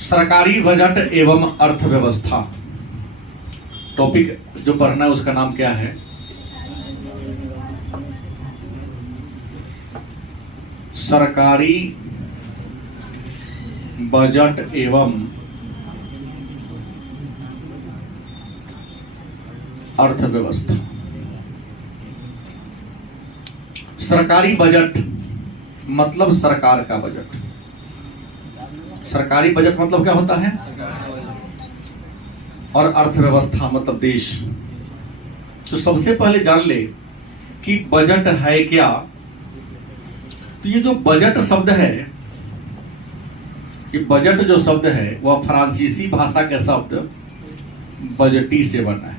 सरकारी बजट एवं अर्थव्यवस्था टॉपिक जो पढ़ना है उसका नाम क्या है? सरकारी बजट एवं अर्थव्यवस्था। सरकारी बजट मतलब सरकार का बजट। सरकारी बजट मतलब क्या होता है? और अर्थव्यवस्था मतलब देश। तो सबसे पहले जान ले कि बजट है क्या। तो ये जो बजट शब्द है, ये बजट जो शब्द है वह फ्रांसीसी भाषा के शब्द बजटी से बना है।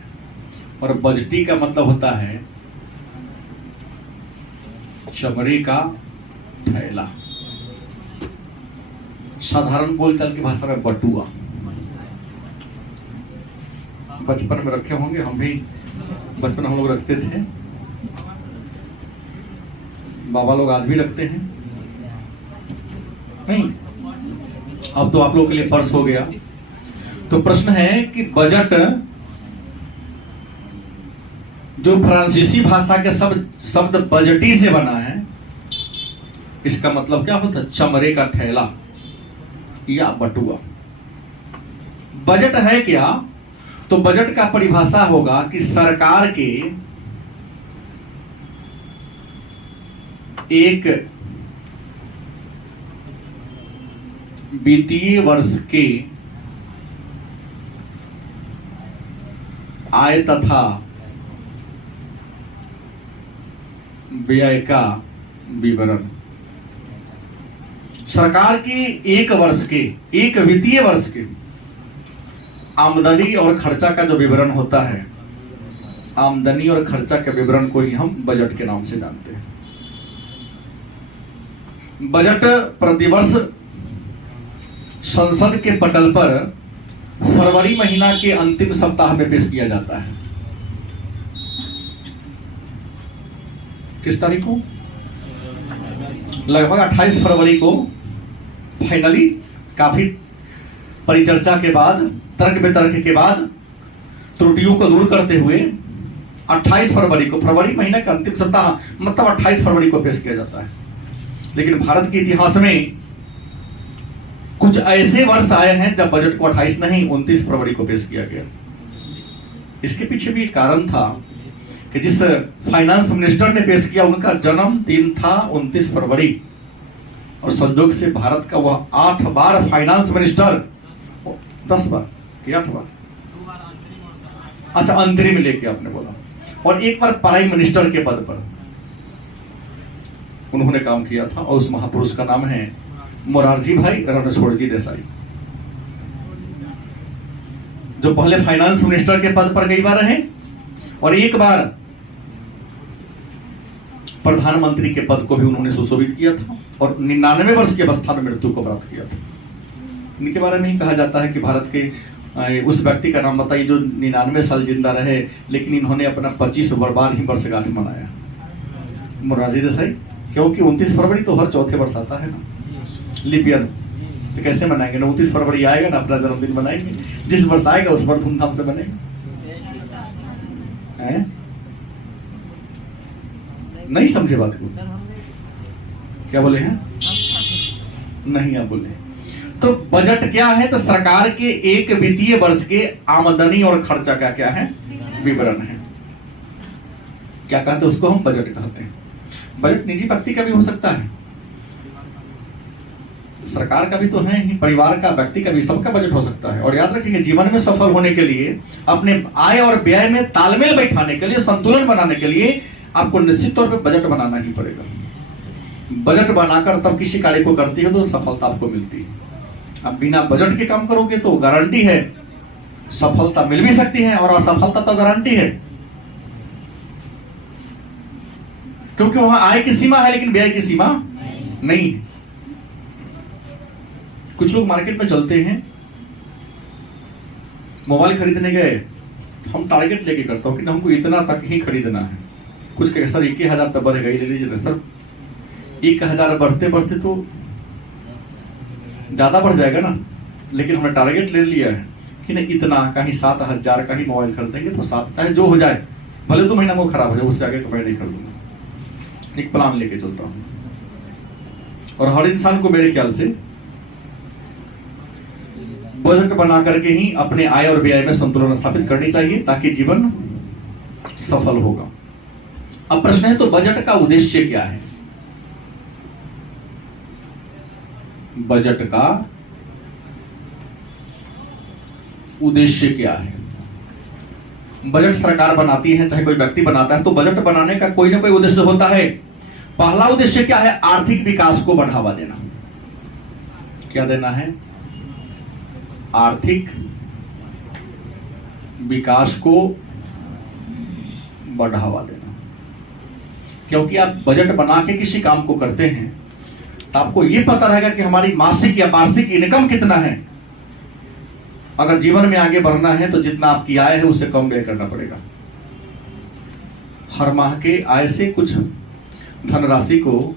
और बजटी का मतलब होता है चमड़े का थैला। साधारण बोलचाल की भाषा में बटुआ। बचपन में रखे होंगे, हम भी बचपन हम लोग रखते थे, बाबा लोग आज भी रखते हैं। नहीं, अब तो आप लोगों के लिए पर्स हो गया। तो प्रश्न है कि बजट जो फ्रांसीसी भाषा के शब्द बजटी से बना है, इसका मतलब क्या होता है? चमड़े का थैला या बटुआ। बजट है क्या? तो बजट का परिभाषा होगा कि सरकार के एक वित्तीय वर्ष के आय तथा व्यय का विवरण। सरकार के एक वर्ष के, एक वित्तीय वर्ष के आमदनी और खर्चा का जो विवरण होता है, आमदनी और खर्चा के विवरण को ही हम बजट के नाम से जानते हैं। बजट प्रतिवर्ष संसद के पटल पर फरवरी महीना के अंतिम सप्ताह में पेश किया जाता है। किस तारीख को? लगभग 28 फरवरी को फाइनली काफी परिचर्चा के बाद, तर्क वितर्क के बाद, त्रुटियों को दूर करते हुए 28 फरवरी को, फरवरी महीना का अंतिम सप्ताह मतलब 28 फरवरी को पेश किया जाता है। लेकिन भारत के इतिहास में कुछ ऐसे वर्ष आए हैं जब बजट को 28 नहीं 29 फरवरी को पेश किया गया। इसके पीछे भी एक कारण था कि जिस फाइनेंस मिनिस्टर ने पेश किया उनका जन्म दिन था 29 फरवरी, और संयोग से भारत का वह 8 बार फाइनेंस मिनिस्टर, 10 बार या 8 बार, अच्छा अंतरिम लेके आपने बोला, और एक बार प्राइम मिनिस्टर के पद पर उन्होंने काम किया था। और उस महापुरुष का नाम है मोरारजी भाई रणछोड़जी देसाई, जो पहले फाइनेंस मिनिस्टर के पद पर कई बार रहे और एक बार प्रधानमंत्री के पद को भी उन्होंने सुशोभित किया था, और 99 वर्ष की अवस्था में मृत्यु को प्राप्त किया था। इनके बारे में ही कहा जाता है कि भारत के उस व्यक्ति का नाम बताइए जो 99 साल जिंदा रहे, लेकिन इन्होंने अपना 25 बार ही वर्षगांठ मनाया। मोरारजी देसाई, क्योंकि 29 फरवरी तो हर चौथे वर्ष आता है ना, लीप ईयर, तो कैसे मनाएंगे? 29 फरवरी आएगा ना, अपना जन्मदिन मनाएंगे, जिस वर्ष आएगा उस पर धूमधाम से बनेगा। नहीं समझे बात को? क्या बोले हैं? नहीं आप बोले। तो बजट क्या है? तो सरकार के एक वित्तीय वर्ष के आमदनी और खर्चा का क्या है? विवरण है। क्या कहते हैं उसको? हम बजट कहते हैं। बजट निजी व्यक्ति का भी हो सकता है, सरकार का भी तो है ही, परिवार का, व्यक्ति का भी, सबका बजट हो सकता है। और याद रखिए, जीवन में सफल होने के लिए, अपने आय और व्यय में तालमेल बैठाने के लिए, संतुलन बनाने के लिए आपको निश्चित तौर पे बजट बनाना ही पड़ेगा। बजट बनाकर तब किसी कार्य को करती है तो सफलता आपको मिलती है। अब बिना बजट के काम करोगे तो गारंटी है सफलता मिल भी सकती है, और असफलता तो गारंटी है, क्योंकि वहां आय की सीमा है लेकिन व्यय की सीमा नहीं है। कुछ लोग मार्केट में चलते हैं, मोबाइल खरीदने गए, हम टारगेट लेके करता हूं कि हमको इतना तक ही खरीदना है। कुछ कहे सर 21,000 तक बढ़ेगा, ले लीजिए सर। 1,000 बढ़ते बढ़ते तो ज्यादा बढ़ जाएगा ना, लेकिन हमने टारगेट ले लिया है कि नहीं इतना, कहीं 7,000 का ही मोबाइल खरीदेंगे तो 7 चाहे जो हो जाए, भले तो महीना वो खराब हो जाए, उससे आगे तो मैं नहीं खरीदूंगा। एक प्लान लेके चलता हूं। और हर इंसान को मेरे ख्याल से बजट बना करके ही अपने आय और व्यय में संतुलन स्थापित करनी चाहिए, ताकि जीवन सफल होगा। अब प्रश्न है, तो बजट का उद्देश्य क्या है? बजट का उद्देश्य क्या है? बजट सरकार बनाती है, चाहे कोई व्यक्ति बनाता है, तो बजट बनाने का कोई ना कोई उद्देश्य होता है। पहला उद्देश्य क्या है? आर्थिक विकास को बढ़ावा देना। क्या देना है? आर्थिक विकास को बढ़ावा देना। क्योंकि आप बजट बना के किसी काम को करते हैं तो आपको यह पता रहेगा कि हमारी मासिक या वार्षिक इनकम कितना है। अगर जीवन में आगे बढ़ना है तो जितना आपकी आय है उससे कम व्यय करना पड़ेगा। हर माह के आय से कुछ धनराशि को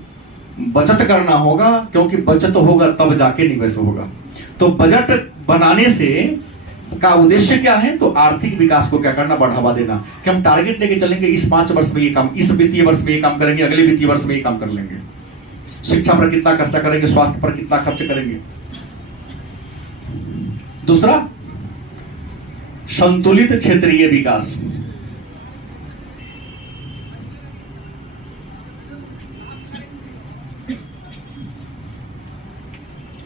बचत करना होगा, क्योंकि बचत होगा तब जाके निवेश होगा। तो बजट बनाने से का उद्देश्य क्या है? तो आर्थिक विकास को क्या करना? बढ़ावा देना। कि हम टारगेट लेके चलेंगे, इस 5 वर्ष में ये काम, इस वित्तीय वर्ष में ये काम करेंगे, अगले वित्तीय वर्ष में ये काम कर लेंगे। शिक्षा पर कितना खर्चा करेंगे, स्वास्थ्य पर कितना खर्च करेंगे। दूसरा, संतुलित क्षेत्रीय विकास।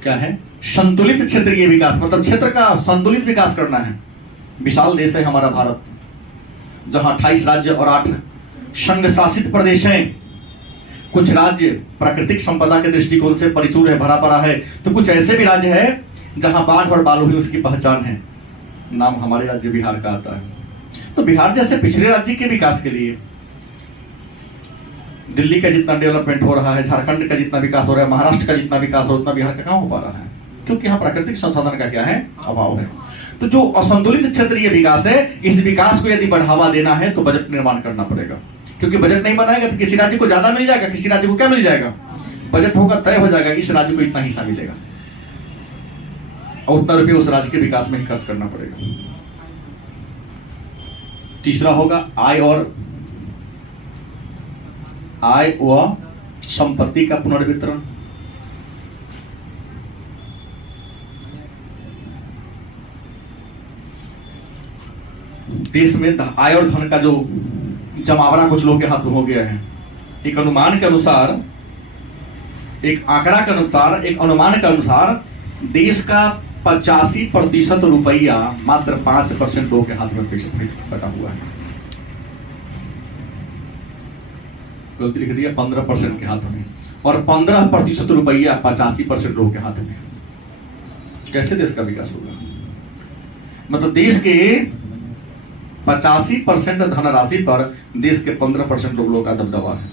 क्या है? संतुलित क्षेत्रीय विकास, मतलब क्षेत्र का संतुलित विकास करना है। विशाल देश है हमारा भारत, जहां 28 राज्य और 8 संघ शासित प्रदेश हैं। कुछ राज्य प्राकृतिक संपदा के दृष्टिकोण से परिचूर है, भरा पड़ा है, तो कुछ ऐसे भी राज्य है जहां बाढ़ और बालू ही उसकी पहचान है। नाम हमारे राज्य बिहार का आता है। तो बिहार जैसे पिछड़े राज्य के विकास के लिए दिल्ली का जितना डेवलपमेंट हो रहा है, झारखंड का जितना विकास हो रहा है, महाराष्ट्र का जितना विकास हो, उतना बिहार का कहां हो पा रहा है? क्योंकि यहाँ प्राकृतिक संसाधन का क्या है? अभाव है। तो जो असंतुलित क्षेत्रीय विकास है, इस विकास को यदि बढ़ावा देना है तो बजट निर्माण करना पड़ेगा। क्योंकि बजट नहीं बनाएगा तो किसी राज्य को ज्यादा मिल जाएगा, किसी राज्य को क्या मिल जाएगा? बजट होगा, तय हो जाएगा इस राज्य को इतना हिस्सा मिलेगा, और उतना रुपये उस राज्य के विकास में ही खर्च करना पड़ेगा। तीसरा होगा आय व संपत्ति का पुनर्वितरण। देश में आय और धन का जो जमावड़ा कुछ लोगों के हाथ में हो गया है। एक अनुमान के अनुसार, एक आंकड़ा के अनुसार, एक अनुमान के अनुसार देश का 85% रुपया मात्र 5% लोगों के हाथ में बटा हुआ है। गलती लिख दिया, 15% के हाथ में, और 15% रुपया 85% लोगों के हाथ में। कैसे देश का विकास होगा? मतलब देश के 85% धनराशि पर देश के 15% लोगों का दबदबा है,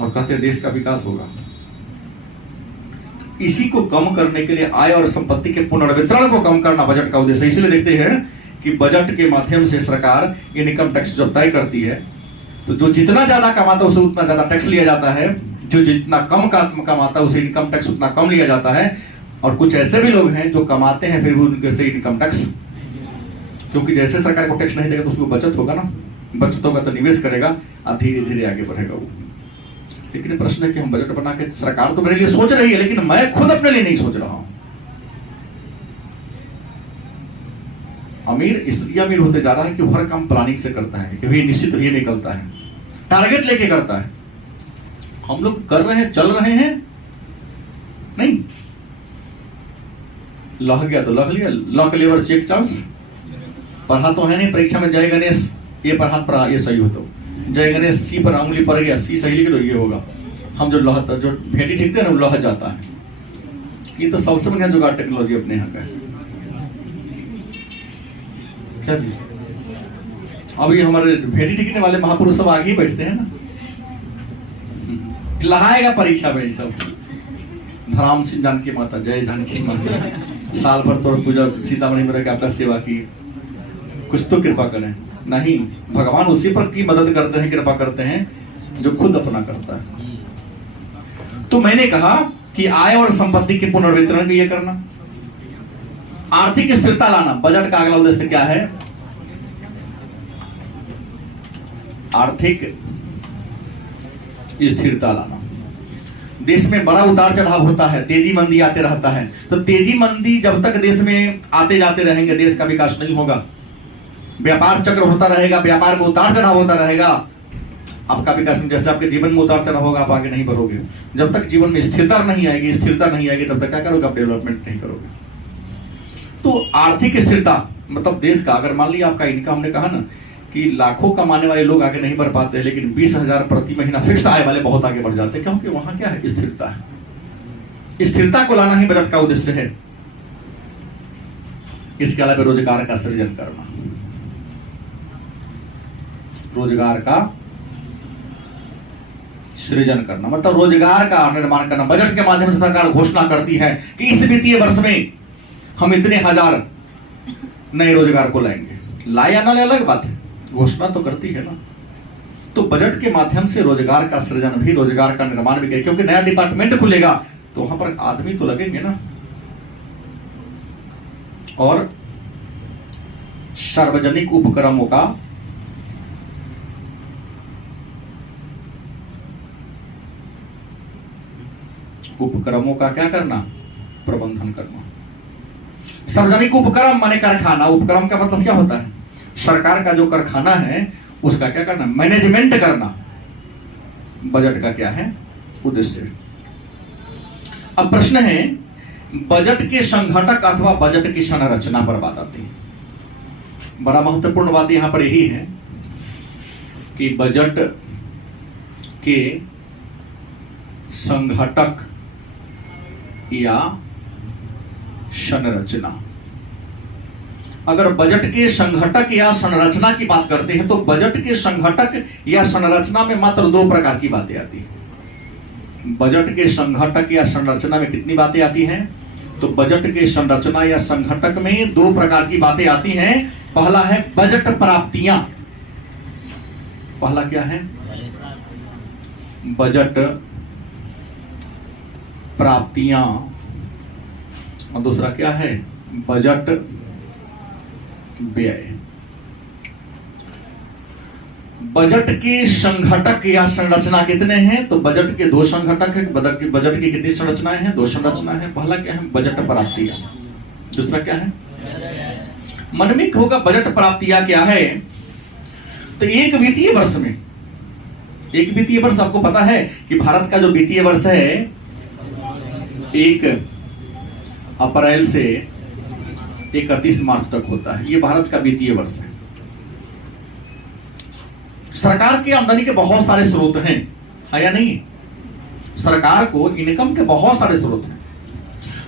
और कहते हैं देश का विकास होगा। इसी को कम करने के लिए आय और संपत्ति के पुनर्वितरण को कम करना बजट का उद्देश्य। इसलिए देखते हैं कि बजट के माध्यम से सरकार इनकम टैक्स जब तय करती है तो जो जितना ज्यादा कमाता है उसे उतना ज्यादा टैक्स लिया जाता है, जो जितना कम कमाता है उसे इनकम टैक्स उतना कम लिया जाता है। और कुछ ऐसे भी लोग हैं जो कमाते हैं फिर भी उनके से इनकम टैक्स, क्योंकि जैसे सरकार को टैक्स नहीं देगा तो उसको बचत होगा ना, बचत होगा तो निवेश करेगा और धीरे धीरे आगे बढ़ेगा वो। लेकिन प्रश्न है कि हम बजट बना के, सरकार तो मेरे लिए सोच रही है लेकिन मैं खुद अपने लिए नहीं सोच रहा हूं। अमीर इसलिए अमीर होते जा रहा है कि हर काम प्लानिंग से करता है, कि निश्चित ये निकलता है, टारगेट लेके करता है। हम लोग कर रहे हैं, चल रहे हैं नहीं, लह गया तो लग लिया, लॉ के लेवर चेक चांस। पढ़ा तो है नहीं, परीक्षा में जय गणेश ए पर हाथ पढ़ा, ये सही हो तो जय गणेश सी पर उंगली पड़ गया, सी सही लिखे तो ये होगा। हम जो लह, जो भेटी ठीकते हैं ना, लह जाता है। ये तो सबसे बढ़िया जुगाड़ टेक्नोलॉजी अपने यहाँ का है। क्या जी, अभी हमारे भेटी टिकने वाले महापुरुष सब आगे ही बैठते हैं ना, लहाएगा परीक्षा में सब। धराम सिंह जानकी माता, जय जानकी माता, साल भर तो पूजा सीतामढ़ी में रह आपका सेवा की, कुछ तो कृपा करें। नहीं, भगवान उसी पर की मदद करते हैं, कृपा करते हैं जो खुद अपना करता है। तो मैंने कहा कि आय और संपत्ति के पुनर्वितरण भी ये करना, आर्थिक स्थिरता लाना, बजट का अगला उद्देश्य क्या है? आर्थिक स्थिरता लाना। देश में बड़ा उतार चढ़ाव होता है, तेजी मंदी आते रहता है, तो तेजी मंदी जब तक देश में आते जाते रहेंगे देश का विकास नहीं होगा। व्यापार चक्र होता रहेगा, व्यापार में उतार चढ़ाव होता रहेगा, आपका विकास नहीं। जैसे आपके जीवन में उतार चढ़ाव होगा, आप आगे नहीं बढ़ोगे। जब तक जीवन में स्थिरता नहीं आएगी तब तक क्या करोगे? आप डेवलपमेंट नहीं करोगे। तो आर्थिक स्थिरता मतलब देश का, अगर मान लिया आपका इनकम, हमने कहा ना कि लाखों कमाने वाले लोग आगे नहीं बढ़ पाते, लेकिन 20,000 प्रति महीना फिक्स आय वाले बहुत आगे बढ़ जाते हैं, क्योंकि वहां क्या है? स्थिरता है। स्थिरता को लाना ही बजट का उद्देश्य है। इसके अलावा रोजगार का सृजन करना, रोजगार का सृजन करना मतलब रोजगार का निर्माण करना। बजट के माध्यम से सरकार घोषणा करती है कि इस वित्तीय वर्ष में हम इतने हजार नए रोजगार को लाएंगे। लाए या ना लाए अलग बात है, घोषणा तो करती है ना। तो बजट के माध्यम से रोजगार का सृजन भी, रोजगार का निर्माण भी, क्योंकि नया डिपार्टमेंट खुलेगा तो वहां पर आदमी तो लगेंगे ना। और सार्वजनिक उपक्रमों का क्या करना? प्रबंधन करना। सार्वजनिक उपक्रम माने कारखाना। उपक्रम का मतलब क्या होता है? सरकार का जो कारखाना है उसका क्या करना? मैनेजमेंट करना। बजट का क्या है? उद्देश्य। अब प्रश्न है, बजट के संघटक अथवा बजट की संरचना पर बात आती है। बड़ा महत्वपूर्ण बात यहां पर यही है कि बजट के संघटक या संरचना। अगर बजट के संघटक या संरचना की बात करते हैं तो बजट के संघटक या संरचना में मात्र दो प्रकार की बातें आती हैं। बजट के संघटक या संरचना में कितनी बातें आती हैं? तो बजट के संरचना या संघटक में दो प्रकार की बातें आती हैं। पहला है बजट प्राप्तियां। पहला क्या है? बजट प्राप्तियां। और दूसरा क्या है? बजट व्यय। बजट के संघटक या संरचना कितने हैं? तो बजट के दो संघटक है। बजट की कितनी संरचनाएं हैं? दो संरचनाएं हैं। पहला क्या है? बजट प्राप्तियां। दूसरा क्या है? मन में होगा बजट प्राप्तियां क्या है? तो एक वित्तीय वर्ष में, एक वित्तीय वर्ष आपको पता है कि भारत का जो वित्तीय वर्ष है 1 अप्रैल से 31 मार्च तक होता है। ये भारत का वित्तीय वर्ष है। सरकार की आमदनी के बहुत सारे स्रोत हैं, है या नहीं? सरकार को इनकम के बहुत सारे स्रोत हैं।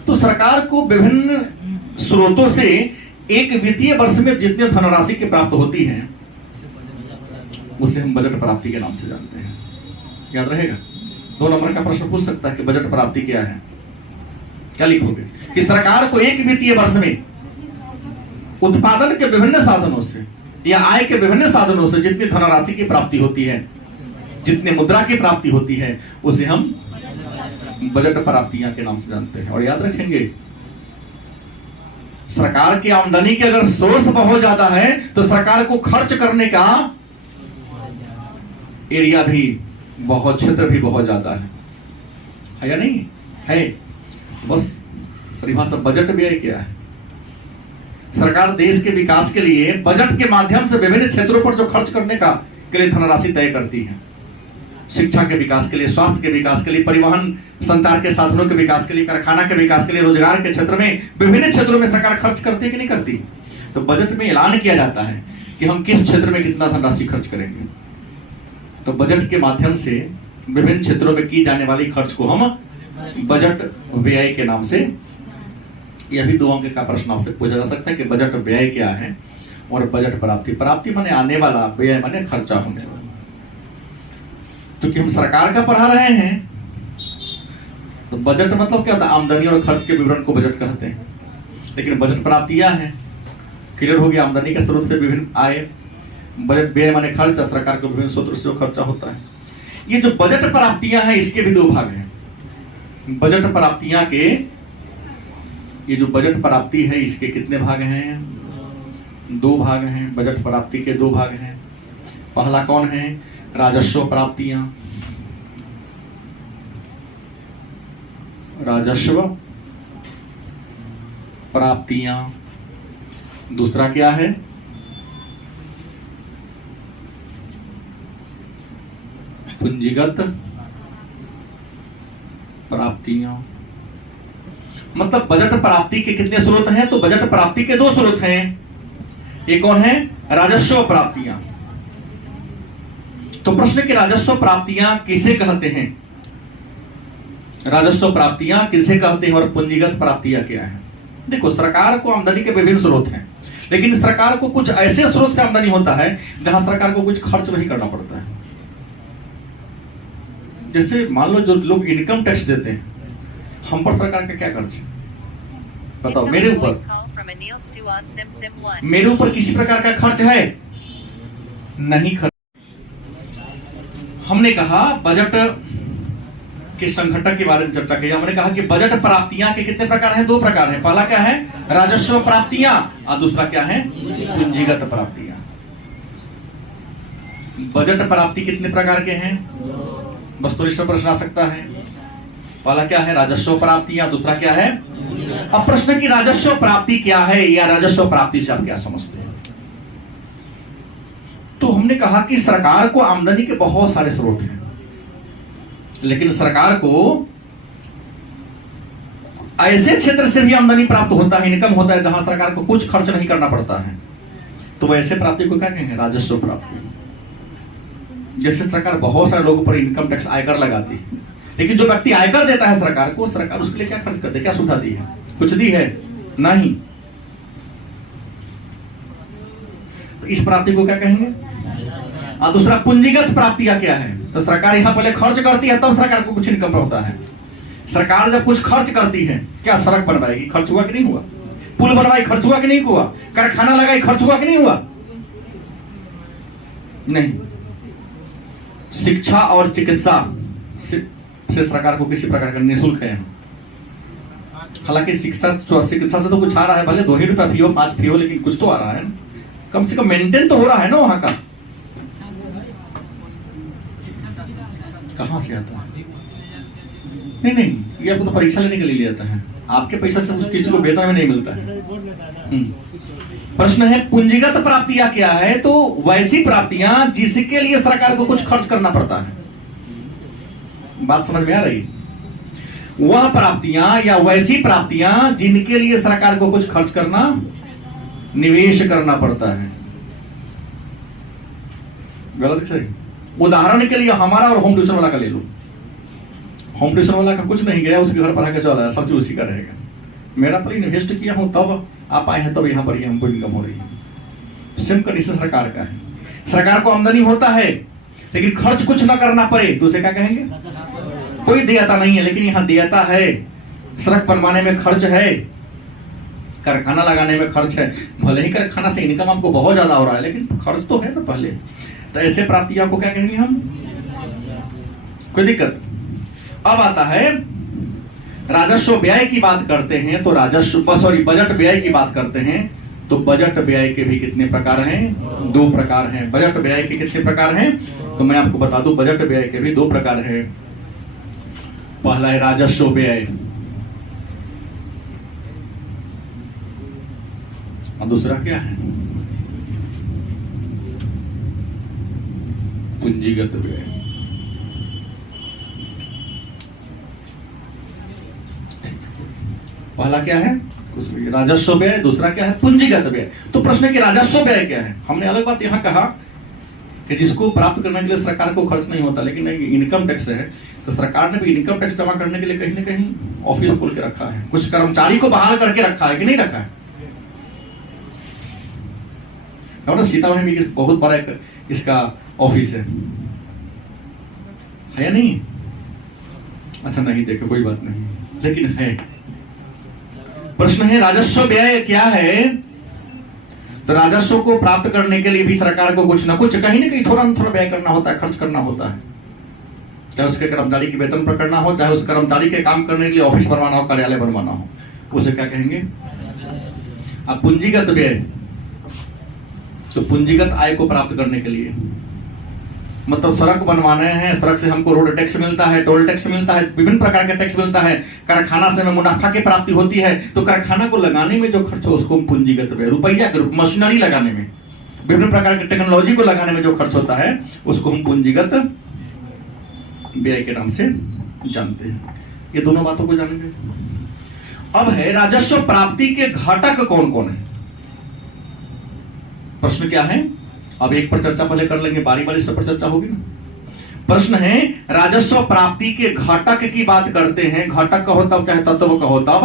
तो सरकार को विभिन्न स्रोतों से एक वित्तीय वर्ष में जितने धनराशि की प्राप्त होती है उसे हम बजट प्राप्ति के नाम से जानते हैं। याद रहेगा? 2 नंबर का प्रश्न पूछ सकता है कि बजट प्राप्ति क्या है। क्या लिखोगे? कि सरकार को एक वित्तीय वर्ष में उत्पादन के विभिन्न साधनों से या आय के विभिन्न साधनों से जितनी धनराशि की प्राप्ति होती है, जितनी मुद्रा की प्राप्ति होती है, उसे हम बजट प्राप्तियां के नाम से जानते हैं। और याद रखेंगे, सरकार की आमदनी के अगर सोर्स बहुत ज्यादा है तो सरकार को खर्च करने का एरिया भी बहुत, क्षेत्र भी बहुत ज्यादा है या नहीं है? बस परिभाषा बजट व्यय क्या है? सरकार देश के विकास के लिए बजट के माध्यम से विभिन्न क्षेत्रों पर जो खर्च करने का के लिए धनराशि तय करती है। शिक्षा के विकास के लिए, स्वास्थ्य के विकास के लिए, परिवहन संचार के साधनों के विकास के लिए, कारखाना के विकास के लिए, रोजगार के क्षेत्र में, विभिन्न क्षेत्रों में सरकार खर्च करती है कि नहीं करती? तो बजट में ऐलान किया जाता है कि हम किस क्षेत्र में कितना धनराशि खर्च करेंगे। तो बजट के माध्यम से विभिन्न क्षेत्रों में की जाने वाली खर्च को हम बजट व्यय के नाम से, यह भी 2 अंक का प्रश्न आपसे पूछा जा सकता है कि बजट व्यय क्या है और बजट प्राप्ति। प्राप्ति माने आने वाला, व्यय माने खर्चा होने वाला। क्योंकि हम सरकार का पढ़ा रहे हैं तो बजट मतलब क्या होता है? आमदनी और खर्च के विवरण को बजट कहते हैं। लेकिन बजट प्राप्तियां है, क्लियर हो गया? आमदनी के स्रोत से विभिन्न आय, बजट व्यय माने खर्चा, सरकार को विभिन्न स्रोत से खर्चा होता है। ये जो बजट प्राप्तियां हैं इसके भी 2 भाग हैं। बजट प्राप्तियां के ये जो बजट प्राप्ति है इसके कितने भाग हैं? 2 भाग हैं। बजट प्राप्ति के 2 भाग हैं। पहला कौन है? राजस्व प्राप्तियां। राजस्व प्राप्तियां। दूसरा क्या है? पूंजीगत प्राप्तियां। मतलब बजट प्राप्ति के कितने स्रोत हैं? तो बजट प्राप्ति के 2 स्रोत हैं। एक कौन है? राजस्व प्राप्तियां। तो प्रश्न की राजस्व प्राप्तियां किसे कहते हैं? राजस्व प्राप्तियां किसे कहते हैं और पूंजीगत प्राप्तियां क्या है? देखो, सरकार को आमदनी के विभिन्न स्रोत हैं, लेकिन सरकार को कुछ ऐसे स्रोत से आमदनी होता है जहां सरकार को कुछ खर्च नहीं करना पड़ता है। जैसे मान लो जो लोग इनकम टैक्स देते हैं, हम पर सरकार का क्या खर्च है? बताओ, मेरे ऊपर किसी प्रकार का खर्च है? नहीं खर्च। हमने कहा बजट के संघटक के बारे में चर्चा की। हमने कहा कि बजट प्राप्तियां के कितने प्रकार हैं? 2 प्रकार हैं। पहला क्या है? राजस्व प्राप्तियां, और दूसरा क्या है? पूंजीगत प्राप्तियां। बजट प्राप्ति कितने प्रकार के हैं? बस तो इसमें प्रश्न आ सकता है। पहला क्या है? राजस्व प्राप्तियां, दूसरा क्या है? अब प्रश्न की राजस्व प्राप्ति क्या है या राजस्व प्राप्ति से आप क्या समझते हैं? तो हमने कहा कि सरकार को आमदनी के बहुत सारे स्रोत हैं, लेकिन सरकार को ऐसे क्षेत्र से भी आमदनी प्राप्त होता है, इनकम होता है, जहां सरकार को कुछ खर्च नहीं करना पड़ता है। तो वैसे प्राप्ति को क्या कहेंगे? राजस्व प्राप्ति। जैसे सरकार बहुत सारे लोगों पर इनकम टैक्स आयकर लगाती है, लेकिन जो व्यक्ति आयकर देता है सरकार को, सरकार उसके लिए क्या खर्च करती है? क्या सुविधा दी है? कुछ दी है? नहीं। तो इस प्राप्ति को क्या कहेंगे? और दूसरा पूंजीगत प्राप्तियां क्या है? तो सरकार यहां पहले खर्च करती है, तब सरकार को कुछ इनकम होता है। सरकार जब कुछ खर्च करती है, क्या सड़क बनवाएगी? खर्च हुआ कि नहीं हुआ? पुल बनवाई, खर्च हुआ कि नहीं हुआ? कारखाना लगाई, खर्च हुआ कि नहीं हुआ? नहीं। शिक्षा और चिकित्सा से सरकार को किसी प्रकार का निःशुल्क है। हालांकि चिकित्सा से तो कुछ आ रहा है, भले 2 ही रुपया फी हो, 5 फी हो, लेकिन कुछ तो आ रहा है। कम से कम मेंटेन तो हो रहा है ना वहां का। कहां से आता है? नहीं, ये आपको तो परीक्षा लेने के लिए लिया जाता है। आपके पैसा से किसी को वेतन में नहीं मिलता है। प्रश्न है पूंजीगत प्राप्तियां क्या है? तो वैसी प्राप्तियां जिसके लिए सरकार को कुछ खर्च करना पड़ता है। बात समझ में आ रही? वह प्राप्तियां या वैसी प्राप्तियां जिनके लिए सरकार को कुछ खर्च करना, निवेश करना पड़ता है। गलत सही? उदाहरण के लिए हमारा और होम ट्यूशन वाला का ले लो। होम ट्यूशन वाला का कुछ नहीं गया, उसके घर पर आके चला है, सब चीज उसी का रहेगा। मेरा पर इन्वेस्ट किया हूं, तब आप आए हैं, तब यहां पर हमको इनकम हो रही है। सेम कंडीशन सरकार का है। सरकार को आमदनी होता है, लेकिन खर्च कुछ ना करना पड़े तो उसे क्या कहेंगे? कोई देयता नहीं है, लेकिन यहां देयता है। सड़क बनवाने में खर्च है, कारखाना लगाने में खर्च है। भले ही कारखाना से इनकम आपको बहुत ज्यादा हो रहा है, लेकिन खर्च तो है ना पहले। तो ऐसे प्राप्तियां को क्या कहेंगे हम? कोई दिक्कत? अब आता है राजस्व व्यय की बात करते हैं, तो बजट व्यय की बात करते हैं, तो बजट व्यय के भी कितने प्रकार हैं? 2 प्रकार हैं। बजट व्यय के कितने प्रकार हैं? तो मैं आपको बता दूं, बजट व्यय के भी 2 प्रकार हैं। पहला है राजस्व व्यय, और दूसरा क्या है? पूंजीगत व्यय। पहला क्या है? राजस्व व्यय, दूसरा क्या है? पूंजीगत व्यय। तो प्रश्न है कि राजस्व व्यय क्या है? हमने अलग बात यहां कहा कि जिसको प्राप्त करने के लिए सरकार को खर्च नहीं होता, लेकिन इनकम टैक्स है, तो सरकार ने भी इनकम टैक्स जमा करने के लिए कहीं ना कहीं ऑफिस खोल के रखा है, कुछ कर्मचारी को बहाल करके रखा है कि नहीं रखा है? सीतामढ़ी में बहुत बड़ा एक इसका ऑफिस है या नहीं? अच्छा, नहीं देखे, कोई बात नहीं, लेकिन है। प्रश्न है राजस्व व्यय क्या है? तो राजस्व को प्राप्त करने के लिए भी सरकार को कुछ ना कुछ, कहीं ना कहीं थोड़ा ना थोड़ा व्यय करना होता है, खर्च करना होता है। चाहे उसके कर्मचारी के वेतन पर करना हो, चाहे उस कर्मचारी के काम करने के लिए ऑफिस बनवाना हो, कार्यालय बनवाना हो, उसे क्या कहेंगे? अब पूंजीगत व्यय, तो पूंजीगत आय को प्राप्त करने के लिए मतलब सड़क बनवाने हैं, सड़क से हमको रोड टैक्स मिलता है, टोल टैक्स मिलता है, विभिन्न प्रकार के टैक्स मिलता है, कारखाना से हमें मुनाफा की प्राप्ति होती है, तो कारखाना को लगाने में जो खर्च हो उसको हम पूंजीगत व्यय, रुपया के रूप, मशीनरी लगाने में, विभिन्न प्रकार की टेक्नोलॉजी को लगाने में जो खर्च होता है उसको हम पूंजीगत व्यय के नाम से जानते हैं। ये दोनों बातों को जानेंगे। अब है राजस्व प्राप्ति के घटक कौन कौन है। प्रश्न क्या है, अब एक पर चर्चा पहले कर लेंगे, बारी बारी सब पर चर्चा होगी ना। प्रश्न है राजस्व प्राप्ति के घटक की बात करते हैं, घटक का होता चाहे तत्व का होता,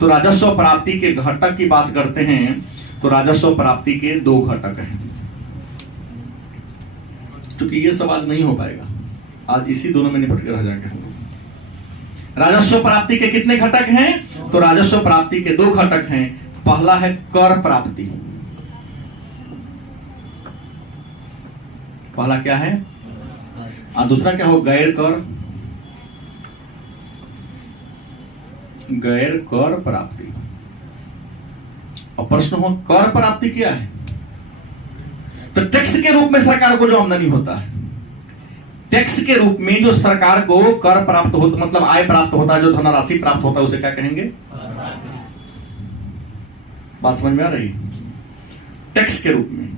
तो राजस्व प्राप्ति के घटक की बात करते हैं तो राजस्व प्राप्ति के दो घटक हैं। क्योंकि ये सवाल नहीं हो पाएगा आज, इसी दोनों में निपट के रह जाएगा। राजस्व प्राप्ति के कितने घटक हैं? तो राजस्व प्राप्ति के दो घटक हैं। पहला है कर प्राप्ति, पहला क्या है और दूसरा क्या हो? गैर कर, गैर कर प्राप्ति। और प्रश्न हो कर प्राप्ति क्या है? तो टैक्स के रूप में सरकार को जो आमदनी होता है, टैक्स के रूप में जो सरकार को कर प्राप्त होता, मतलब आय प्राप्त होता है, जो धनराशि प्राप्त होता है, उसे क्या कहेंगे? बात समझ में आ रही? टैक्स के रूप में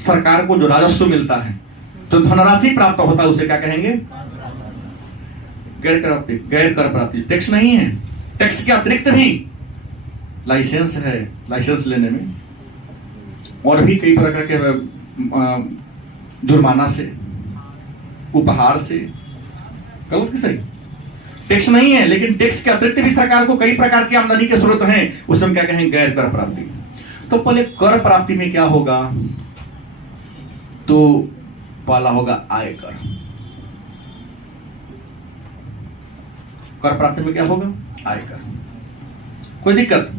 सरकार को जो राजस्व मिलता है, तो धनराशि प्राप्त होता है, उसे क्या कहेंगे? गैर कर प्राप्ति। गैर कर प्राप्ति टैक्स नहीं है, टैक्स के अतिरिक्त भी लाइसेंस है, लाइसेंस लेने में और भी कई प्रकार के जुर्माना से, उपहार से, गलत कि सही? टैक्स नहीं है, लेकिन टैक्स के अतिरिक्त भी सरकार को कई प्रकार की आमदनी के स्रोत हैं, उसे हम क्या कहेंगे? गैर कर प्राप्ति। तो पहले कर प्राप्ति में क्या होगा? तो पहला होगा आयकर। कर प्राप्ति में क्या होगा? आयकर। कोई दिक्कत?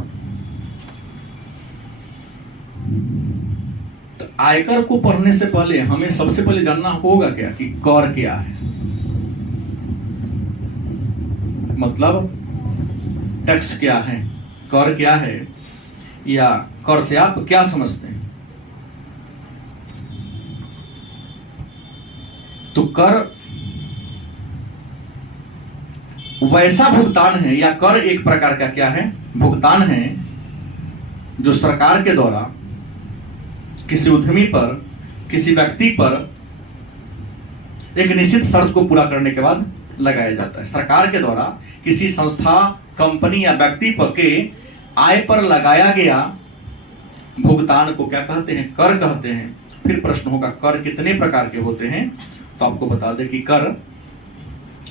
तो आयकर को पढ़ने से पहले हमें सबसे पहले जानना होगा क्या कि कर क्या है, मतलब टैक्स क्या है, कर क्या है, या कर से आप क्या समझते हैं। तो कर वैसा भुगतान है, या कर एक प्रकार का क्या है? भुगतान है, जो सरकार के द्वारा किसी उद्यमी पर, किसी व्यक्ति पर एक निश्चित शर्त को पूरा करने के बाद लगाया जाता है। सरकार के द्वारा किसी संस्था, कंपनी या व्यक्ति पर के आय पर लगाया गया भुगतान को क्या कहते हैं? कर कहते हैं। फिर प्रश्न होगा कर कितने प्रकार के होते हैं, तो आपको बता दें कि कर,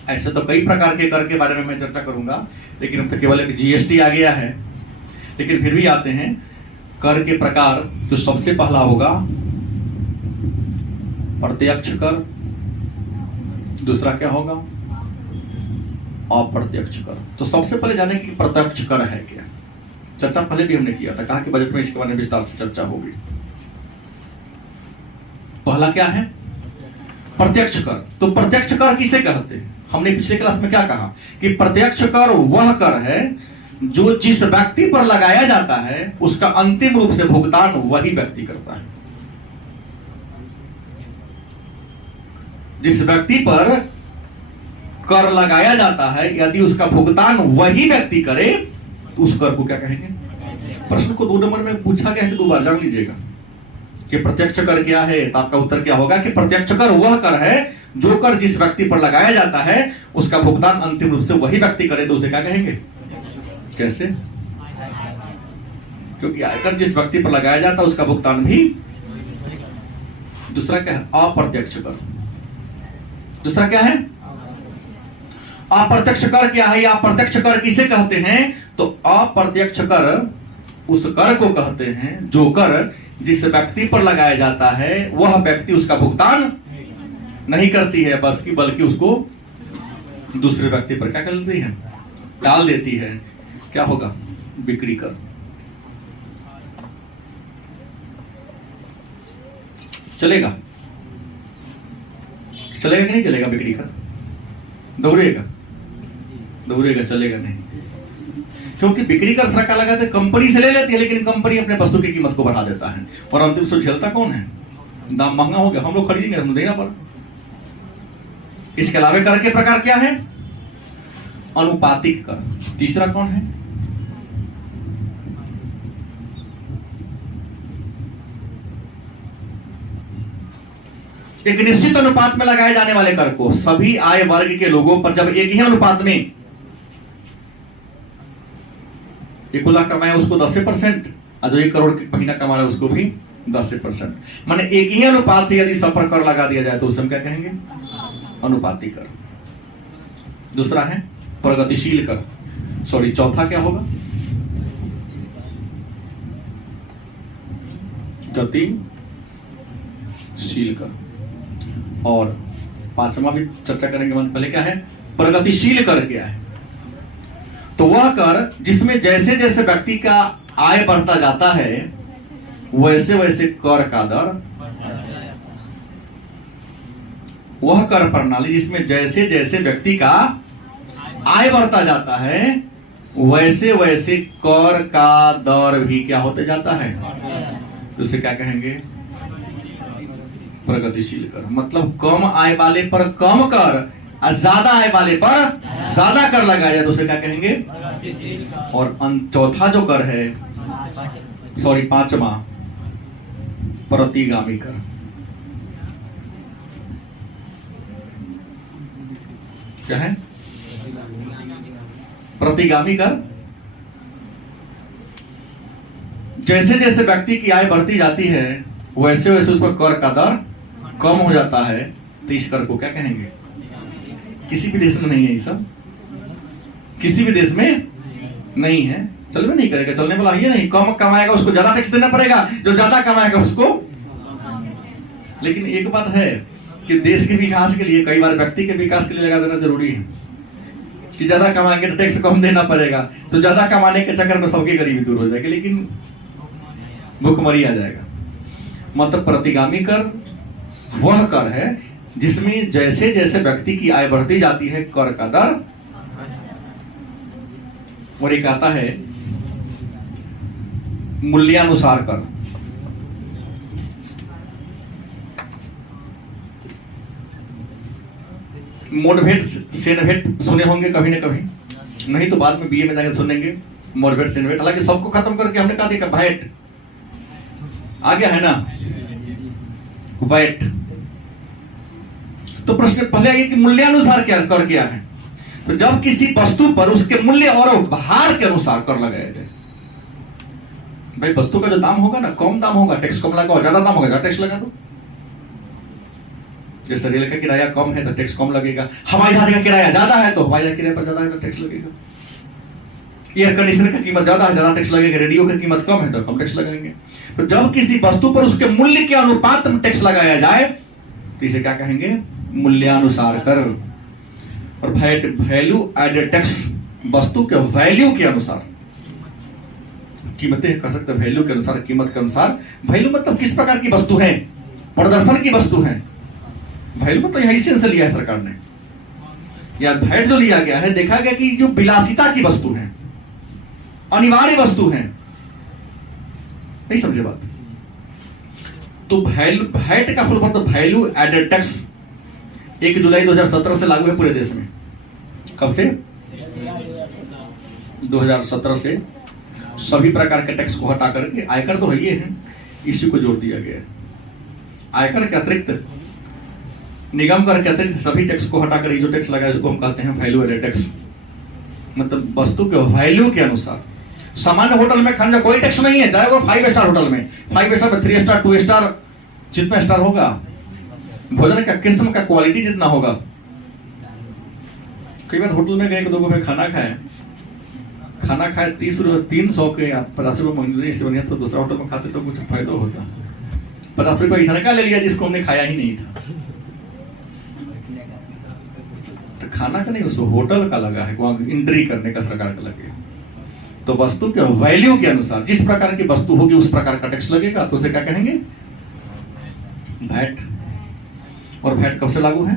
ऐसे तो कई प्रकार के कर के बारे में मैं चर्चा करूंगा, लेकिन अब तो केवल एक जीएसटी आ गया है, लेकिन फिर भी आते हैं कर के प्रकार। तो सबसे पहला होगा प्रत्यक्ष कर, दूसरा क्या होगा? अप्रत्यक्ष कर। तो सबसे पहले जाने कि प्रत्यक्ष कर है क्या। चर्चा पहले भी हमने किया था, कहा कि बजट में इसके बारे में विस्तार से चर्चा होगी। पहला क्या है? प्रत्यक्ष कर। तो प्रत्यक्ष कर किसे कहते हैं? हमने पिछले क्लास में क्या कहा कि प्रत्यक्ष कर वह कर है जो जिस व्यक्ति पर लगाया जाता है उसका अंतिम रूप से भुगतान वही व्यक्ति करता है। जिस व्यक्ति पर कर लगाया जाता है यदि उसका भुगतान वही व्यक्ति करे तो उस कर को क्या कहेंगे? प्रश्न को 2 नंबर में पूछा गया है, 2 बार जान लीजिएगा कि प्रत्यक्ष कर क्या है। तो आपका उत्तर क्या होगा कि प्रत्यक्ष कर वह कर है जो कर जिस व्यक्ति पर लगाया जाता है उसका भुगतान अंतिम रूप से वही व्यक्ति करे, तो उसे क्या कहेंगे? कैसे? क्योंकि आयकर जिस व्यक्ति पर लगाया जाता है उसका भुगतान भी। दूसरा क्या है? अप्रत्यक्ष कर। दूसरा क्या है? अप्रत्यक्ष कर क्या है या अप्रत्यक्ष कर किसे कहते हैं? तो अप्रत्यक्ष कर उस कर को कहते हैं जो कर जिस व्यक्ति पर लगाया जाता है वह व्यक्ति उसका भुगतान नहीं करती है, बल्कि उसको दूसरे व्यक्ति पर क्या कर देती है? डाल देती है। क्या होगा? बिक्री कर। चलेगा? चलेगा कि नहीं चलेगा? बिक्री कर दौड़ेगा? दौड़ेगा, चलेगा नहीं। क्योंकि बिक्री कर सरकार लगाते कंपनी से ले लेती है, लेकिन कंपनी अपने वस्तु की कीमत को बढ़ा देता है और अंतिम से झेलता कौन है? दाम महंगा हो गया, हम लोग खरीदेंगे, हम देना पड़ा। इसके अलावा कर के प्रकार क्या है? अनुपातिक कर। तीसरा कौन है? एक निश्चित अनुपात में लगाए जाने वाले कर को सभी आय वर्ग के लोगों पर जब एक ही अनुपात में, 1 लाख कमाए उसको 10%, और जो 1 करोड़ महीना कमा रहा है उसको भी 10%। माने एक ही अनुपात से यदि सब पर कर लगा दिया जाए तो उसे हम क्या कहेंगे? अनुपातिक कर। दूसरा है प्रगतिशील कर। सॉरी, चौथा क्या होगा? गतिशील कर। और पांचवा भी चर्चा करेंगे। पहले क्या है? प्रगतिशील कर क्या है? तो वह कर जिसमें जैसे जैसे व्यक्ति का आय बढ़ता जाता है वैसे वैसे कर का दर, वह कर प्रणाली जिसमें जैसे जैसे व्यक्ति का आय बढ़ता जाता है वैसे वैसे कर का दर भी क्या होते जाता है? तो उसे क्या कहेंगे? प्रगतिशील कर। मतलब कम आय वाले पर कम कर और ज्यादा आय वाले पर ज्यादा कर लगाया जाए तो उसे क्या कहेंगे? और चौथा जो कर है, सॉरी पांचवा, प्रतिगामी कर। क्या है? प्रतिगामी कर। जैसे जैसे व्यक्ति की आय बढ़ती जाती है वैसे वैसे उस पर कर का दर कम हो जाता है, तो इस कर को क्या कहेंगे? किसी भी देश में नहीं है ये सब, किसी भी देश में नहीं है, चलने नहीं करेगा। चलने वाला ये नहीं, कम कमाएगा उसको ज्यादा टैक्स देना पड़ेगा, जो ज्यादा कमाएगा उसको। लेकिन एक बात है कि देश के विकास के लिए, कई बार व्यक्ति के विकास के लिए लगा देना जरूरी है कि ज्यादा कमाएंगे तो टैक्स कम देना पड़ेगा, तो ज्यादा कमाने के चक्कर में सबकी गरीबी दूर हो जाएगी, लेकिन भूखमरी आ जाएगा। मतलब प्रतिगामी कर वह कर है जिसमें जैसे जैसे व्यक्ति की आय बढ़ती जाती है कर का दर, और एक आता है मूल्यानुसार कर। मोडभेद सेनभेद सुने होंगे कभी ना कभी, नहीं तो बाद में बीए में जाकर सुनेंगे मोडभेद सेनभेद। हालांकि सबको खत्म करके हमने कहा देखा वैट आ गया है ना, वैट। तो प्रश्न पहले आइए कि मूल्यानुसार क्या कर क्या है? तो जब किसी वस्तु पर उसके मूल्य और भार के अनुसार कर लगाया जाए। भाई वस्तु का जो दाम होगा ना, कम दाम होगा टैक्स कम लगाओ, ज्यादा दाम होगा ज्यादा टैक्स लगा दो। जैसे रेल का किराया कम है तो टैक्स कम लगेगा, हवाई जहाज का किराया ज्यादा है तो हवाई जहाज किराए पर ज्यादा है तो टैक्स लगेगा। एयर कंडीशनर की कीमत ज्यादा है ज्यादा टैक्स लगेगा, रेडियो की कीमत कम है तो कम टैक्स लगाएंगे। तो जब किसी वस्तु पर उसके मूल्य के अनुपात में टैक्स लगाया जाए तो इसे क्या कहेंगे? मूल्यानुसार कर। और वैट वैल्यू एडेड टैक्स, वस्तु के वैल्यू के अनुसार कीमतें कर सकते, वैल्यू के अनुसार, कीमत के अनुसार। वैल्यू मतलब किस प्रकार की वस्तु है, प्रदर्शन की वस्तु है। वैल्यू मतलब यही सेंस लिया है सरकार ने, या वैट जो लिया गया है, देखा गया कि जो विलासिता की वस्तु है, अनिवार्य वस्तु है, नहीं समझे बात? तो वैट का फुल फॉर्म तो वैल्यू एडेड टैक्स 1 जुलाई 2017 से लागू है पूरे देश में। कब से? 2017 से सभी प्रकार के टैक्स को हटा करके, आयकर तो है ये है, इसी को जोड़ दिया गया है। आयकर के अतिरिक्त, निगम कर के अतिरिक्त सभी टैक्स को हटाकर जो टैक्स लगा है उसको हम कहते हैं वैल्यू एडेड टैक्स। मतलब वस्तु के वैल्यू के अनुसार। सामान्य होटल में खाने का कोई टैक्स नहीं है, चाहे वो 5 स्टार होटल में, 5 स्टार में 3 स्टार 2 स्टार जितना स्टार होगा, भोजन का किस्म का क्वालिटी जितना होगा। कई बार होटल में गए 1-2 रुपए खाना खाए 300 के या 50 रुपए महीने से बढ़िया तो दूसरा होटल में खाते तो कुछ फायदा होता। 50 रुपए ऐसा का ले लिया जिसको हमने खाया ही नहीं था। तो खाना का नहीं, उस होटल का लगा है, वहां एंट्री करने का सरकार का लगे। तो वस्तु के वैल्यू के अनुसार जिस प्रकार की वस्तु होगी उस प्रकार का टैक्स लगेगा, तो उसे क्या कहेंगे? वैट। और वैट कब से लागू है?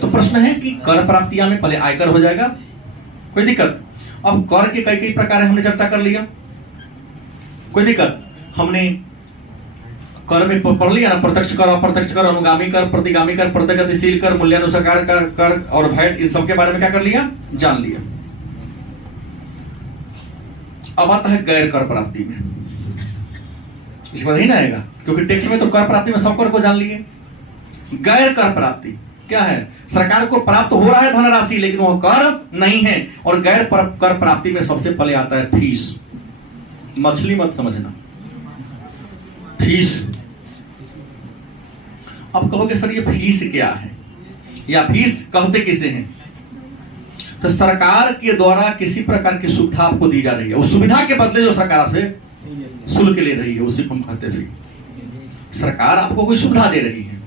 तो प्रश्न है कि कर प्राप्तियां में पहले आयकर हो जाएगा, कोई दिक्कत, अब कर के कई कई प्रकार हमने चर्चा कर लिया, कोई दिक्कत? हमने कर में पढ़ लिया ना, प्रत्यक्ष कर, अप्रत्यक्ष कर, अनुगामी कर, प्रतिगामी कर, प्रत्यगतिशील कर, मूल्यानुसार कर और वैट, इन सब के बारे में क्या कर लिया, जान लिया। अब आता है गैर कर प्राप्ति में, इसके बाद ही ना आएगा, क्योंकि टैक्स में तो कर प्राप्ति में सब कर को जान लिए। गैर कर प्राप्ति क्या है? सरकार को प्राप्त हो रहा है धनराशि, लेकिन वह कर नहीं है। और गैर कर प्राप्ति में सबसे पहले आता है फीस। मछली मत समझना, फीस। अब कहोगे सर ये फीस क्या है, या फीस कहते किसे हैं? तो सरकार के द्वारा किसी प्रकार की सुविधा आपको दी जा रही है, उस सुविधा के बदले जो सरकार आपसे शुल्क ले रही है उसी को हम कहते हैं फी। सरकार आपको कोई सुविधा दे रही है।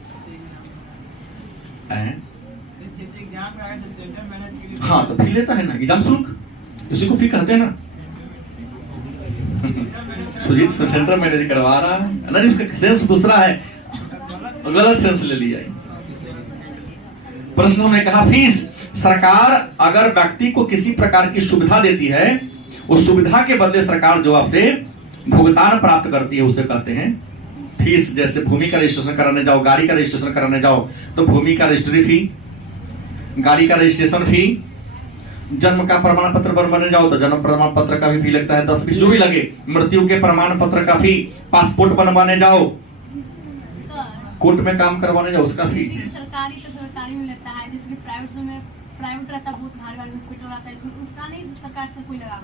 हाँ, तो फी लेता है ना, एग्जाम शुल्क, इसी को फी कहते हैं ना। सुजीत सेंटर मैनेज करवा रहा है ना, इसका सेंस दूसरा है, गलत सेंस ले लिया। प्रश्न में कहा फीस। सरकार अगर व्यक्ति को किसी प्रकार की सुविधा देती है, उस सुविधा के बदले सरकार जो आपसे भुगतान प्राप्त करती है उसे कहते हैं फीस। जैसे भूमि का रजिस्ट्रेशन कराने जाओ, गाड़ी का रजिस्ट्रेशन कराने जाओ तो भूमि का रजिस्ट्री फी, गाड़ी का रजिस्ट्रेशन फी, जन्म का प्रमाण पत्र बनवाने जाओ तो जन्म प्रमाण पत्र का भी फी लगता है, 10-20 जो भी लगे। मृत्यु के प्रमाण पत्र का फी, पासपोर्ट बनवाने जाओ, कोर्ट में काम करवाने जाओ उसका फी। सरकारी तो सरकारी में लेता है, जैसे प्राइवेट में प्राइवेट रहता है, बहुत भारी भारी हॉस्पिटल रहता है, इसमें उसका नहीं सरकार से कोई लगा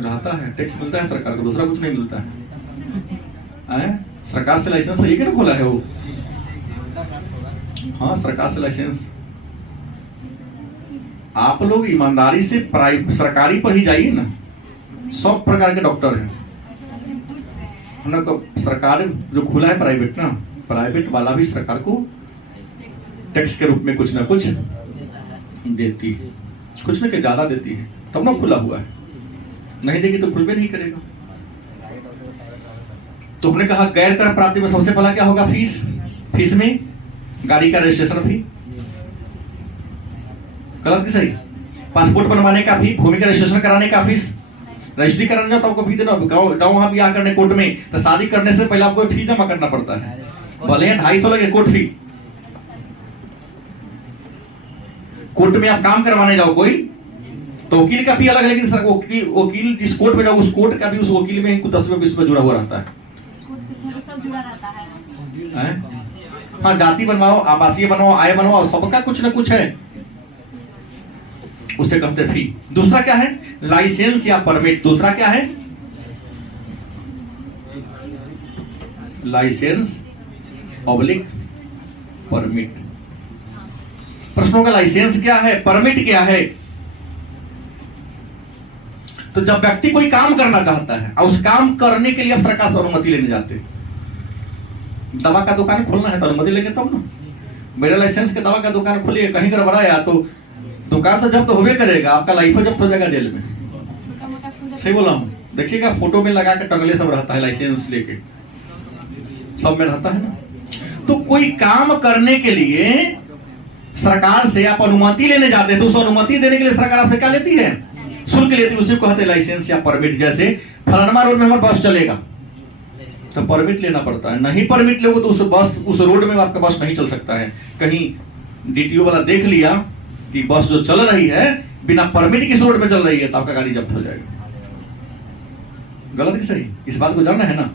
रहता है। टैक्स मिलता है सरकार को, दूसरा कुछ नहीं मिलता है। सरकार से लाइसेंस तो ये क्या खोला है वो? हाँ, सरकार से लाइसेंस। आप लोग ईमानदारी से सरकारी पर ही जाइए ना, सब प्रकार के डॉक्टर हैं ना। तो सरकार जो खुला है प्राइवेट ना, प्राइवेट वाला भी सरकार को टैक्स के रूप में कुछ ना कुछ देती है, कुछ ना कुछ ज्यादा देती है, तब ना खुला हुआ है। नहीं देगी तो खुल भी नहीं करेगा। तो हमने कहा गैर कर प्राप्ति में सबसे पहला क्या होगा? फीस। फीस में गाड़ी का रजिस्ट्रेशन फी, गलत की सही? पासपोर्ट बनवाने का फी, भूमि का रजिस्ट्रेशन कराने का फीस। रजिस्ट्री कराने जाओ तो आपको फी देना, जाओ वहां ब्याह करने कोर्ट में तो शादी करने से पहले आपको फी जमा करना पड़ता है, भले 250 लगे कोर्ट फी। कोर्ट में आप काम करवाने जाओ कोई तो वकील का फी अलग, लेकिन वकील जिस कोर्ट में जाओ उस कोर्ट का भी उस वकील में 10-20 जुड़ा हुआ रहता है। सब जुड़ा रहता है। हाँ, जाति बनवाओ, आवासीय बनवाओ, आय बनवाओ, सबका कुछ ना कुछ है, उसे कहते फी। दूसरा क्या है? लाइसेंस या परमिट। दूसरा क्या है? Licence public permit. प्रश्नों का लाइसेंस क्या है, परमिट क्या है? तो जब व्यक्ति कोई काम करना चाहता है और उस काम करने के लिए आप सरकार से अनुमति लेने जाते हैं, दवा का दुकान खोलना है तो अनुमति लेंगे तब ना। मेरा लाइसेंस के दवा का दुकान खोलिए, कहीं गड़बड़ाया तो दुकान तो जब्त होबे करेगा, आपका लाइफ जब्त हो जाएगा जेल में। सही बोला हूँ? देखिएगा फोटो में लगा के टंगले सब रहता है, लाइसेंस लेके सब में रहता है ना। तो कोई काम करने के लिए सरकार से आप अनुमति लेने जाते हैं तो उस अनुमति देने के लिए सरकार आपसे क्या लेती है? शुल्क लेती है, उसी को कहते हैं लाइसेंस या परमिट। जैसे फलाना रोड में हमारा बस चलेगा तो परमिट लेना पड़ता है, नहीं परमिट लोगे तो उस रोड में आपका बस नहीं चल सकता है। कहीं डीटीओ वाला देख लिया कि बस जो चल रही है बिना परमिट किस रोड में चल रही है तो आपका गाड़ी जब्त हो जाएगा। गलत कि सही? इस बात को जानना है ना।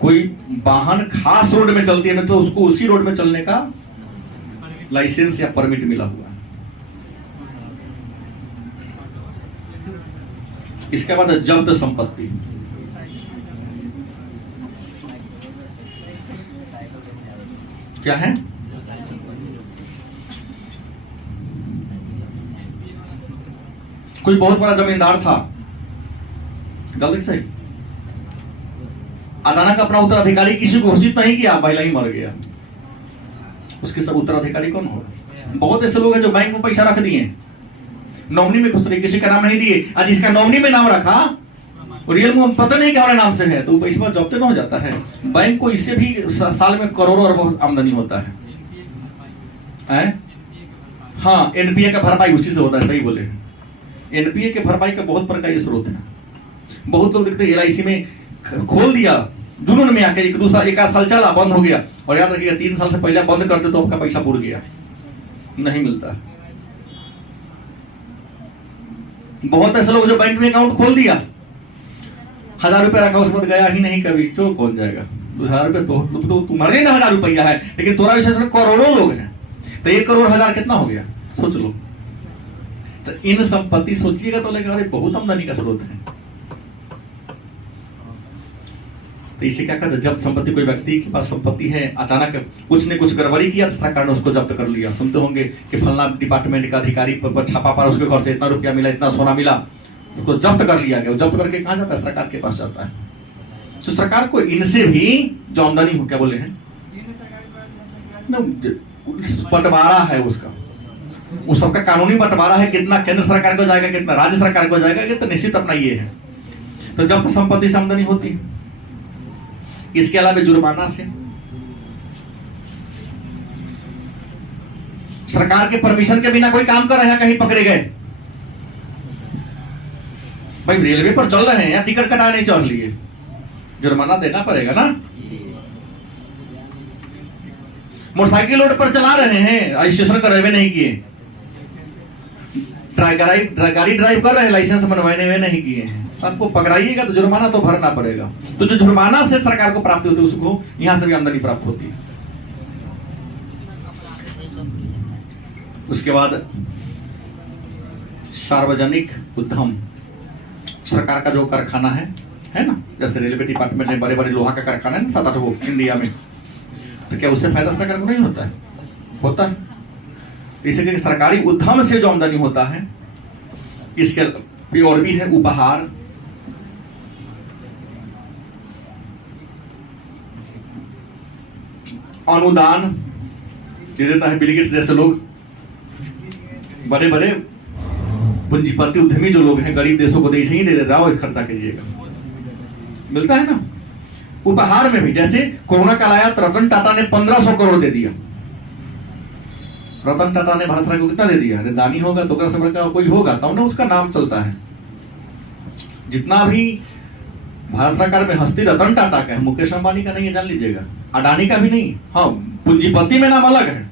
कोई वाहन खास रोड में चलती है तो उसको उसी रोड में चलने का लाइसेंस या परमिट मिला हुआ है। इसके बाद जब्त संपत्ति। क्या है? कोई बहुत बड़ा जमींदार था, गलत सही? अचानक अपना उत्तराधिकारी किसी को घोषित नहीं किया, पहला ही मर गया, उसके सब उत्तराधिकारी कौन हो? बहुत ऐसे लोग हैं जो बैंक में पैसा रख दिए, नॉमिनी में घुस रहे, किसी का नाम नहीं दिए, आज जिसका नॉमिनी में नाम रखा रियल में पता नहीं क्या हमारे नाम से है तो पैसा जब्त न हो जाता है। बैंक को इससे भी साल में करोड़ों अरबों आमदनी होता है। हाँ, एनपीए का भरपाई उसी से होता है, सही बोले। एनपीए के भरपाई का बहुत प्रकार स्रोत है। बहुत लोग देखते एलआईसी में खोल दिया, जुनून में आके एक आध साल चला, बंद हो गया, और याद रखिएगा 3 साल से पहले बंद करते तो आपका पैसा बुड़ गया, नहीं मिलता। बहुत ऐसे लोग जो बैंक में अकाउंट खोल दिया, 1000 रुपया रखा, उसके बाद गया ही नहीं कभी, तो कौन जाएगा? 1000 रुपये तो तुम्हारे ना 1000 रुपया है, लेकिन थोड़ा विशेष करोड़ों लोग हैं, तो 1 करोड़ 1000 कितना हो गया, सोच लो। तो इन संपत्ति सोचिएगा तो लगेगा अरे बहुत आमदनी का स्रोत है। तो इसे क्या कहते हैं, जब संपत्ति, कोई व्यक्ति के पास संपत्ति है, अचानक कुछ ने कुछ गड़बड़ी किया तो सरकार ने उसको जब्त कर लिया। सुनते होंगे कि फलना डिपार्टमेंट का अधिकारी पर छापा पड़ा, उसके घर से इतना रुपया मिला, इतना सोना मिला, उसको जब्त कर लिया गया। जब्त करके कहां जाता है? सरकार के पास जाता है। तो सरकार को इनसे भी जो आमदनी हो, क्या बोले हैं, बंटवारा है उसका, उस सबका कानूनी बंटवारा है, कितना केंद्र सरकार को जाएगा, कितना राज्य सरकार को जाएगा, ये तो निश्चित अपना ये है। तो जब संपत्ति से आमदनी होती है, इसके अलावा जुर्माना से, सरकार के परमिशन के बिना कोई काम कर रहे हैं, कहीं पकड़े गए, भाई रेलवे पर चल रहे हैं या टिकट कटा नहीं चढ़ लिए, जुर्माना देना पड़ेगा ना। मोटरसाइकिल रोड पर चला रहे हैं, रजिस्ट्रेशन करवे नहीं किए, गाड़ी ड्राइव कर रहे हैं, लाइसेंस बनवाने हुए नहीं किए हैं, आपको पकड़ाइएगा तो जुर्माना तो भरना पड़ेगा। तो जो जुर्माना से सरकार को प्राप्ति होती है, उसको यहां से भी आमदनी प्राप्त होती है। उसके बाद सार्वजनिक उद्यम, सरकार का जो कारखाना है ना, जैसे रेलवे डिपार्टमेंट में बड़े बड़े लोहा का कारखाना है ना, 7-8 वो इंडिया में, तो क्या उससे फायदा सरकार को नहीं होता है? होता है। इसलिए सरकारी उद्यम से जो आमदनी होता है, इसके और भी है उपहार, अनुदान दे देता है। बिल गेट्स जैसे लोग, बड़े बड़े पूंजीपति उद्यमी जो लोग हैं, गरीब देशों को देश ही दे देता है, खर्चा कीजिएगा, मिलता है ना। उपहार में भी, जैसे कोरोना काल आया तो रतन टाटा ने 1500 करोड़ दे दिया। रतन टाटा ने भारत सरकार को कितना दे दिया? अरे दानी होगा तो का कोई होगा तब ना उसका नाम चलता है। जितना भी भारत सरकार में हस्ती रतन टाटा का है, मुकेश अंबानी का नहीं है, जान लीजिएगा, अडानी का भी नहीं। हाँ, पूंजीपति में नाम अलग है,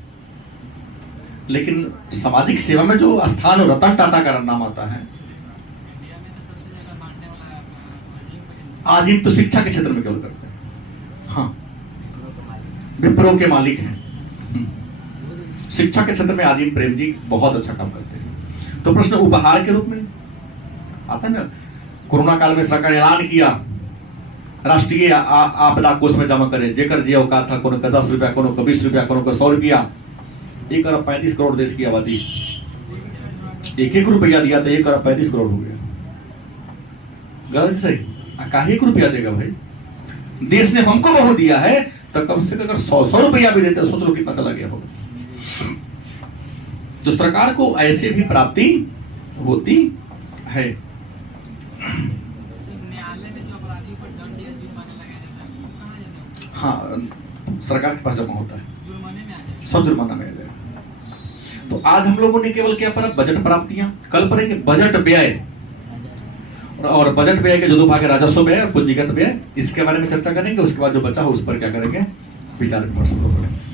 लेकिन सामाजिक सेवा में जो स्थान रतन टाटा का नाम आता है। आजीम तो शिक्षा के क्षेत्र में केवल करते हैं, हाँ, विप्रो के मालिक हैं। शिक्षा के क्षेत्र में आजीम प्रेम जी बहुत अच्छा काम करते हैं। तो प्रश्न उपहार के रूप में आता है ना। कोरोना काल में सरकार ने ऐलान किया राष्ट्रीय आपदा कोष में जमा करें, जेकर जी औकात था, कोनो का 10 रुपया, कोनो का 20 रुपया, कोनो का 100 रुपया। 1 अरब 35 करोड़ देश की आबादी, 1-1 रुपया दिया तो 1 अरब 35 करोड़ हो गया। गलत सही? काहे 1 रुपया देगा भाई? देश ने हमको बहुत दिया है, तो कम से कम अगर 100 रुपया भी देते, सोच लो कितना चला गया होगा। तो सरकार को ऐसे भी प्राप्ति होती है। हाँ, सरकार के पास जमा होता है, सब जुर्माना में आ जाएगा। तो आज हम लोगों ने केवल क्या पढ़ा? बजट प्राप्तियां। कल पढ़ेंगे बजट व्यय, और बजट व्यय के जो 2 भाग है, राजस्व व्यय और पूंजीगत व्यय, इसके बारे में चर्चा करेंगे। उसके बाद जो बचा हो उस पर क्या करेंगे? विचार विमर्श करेंगे।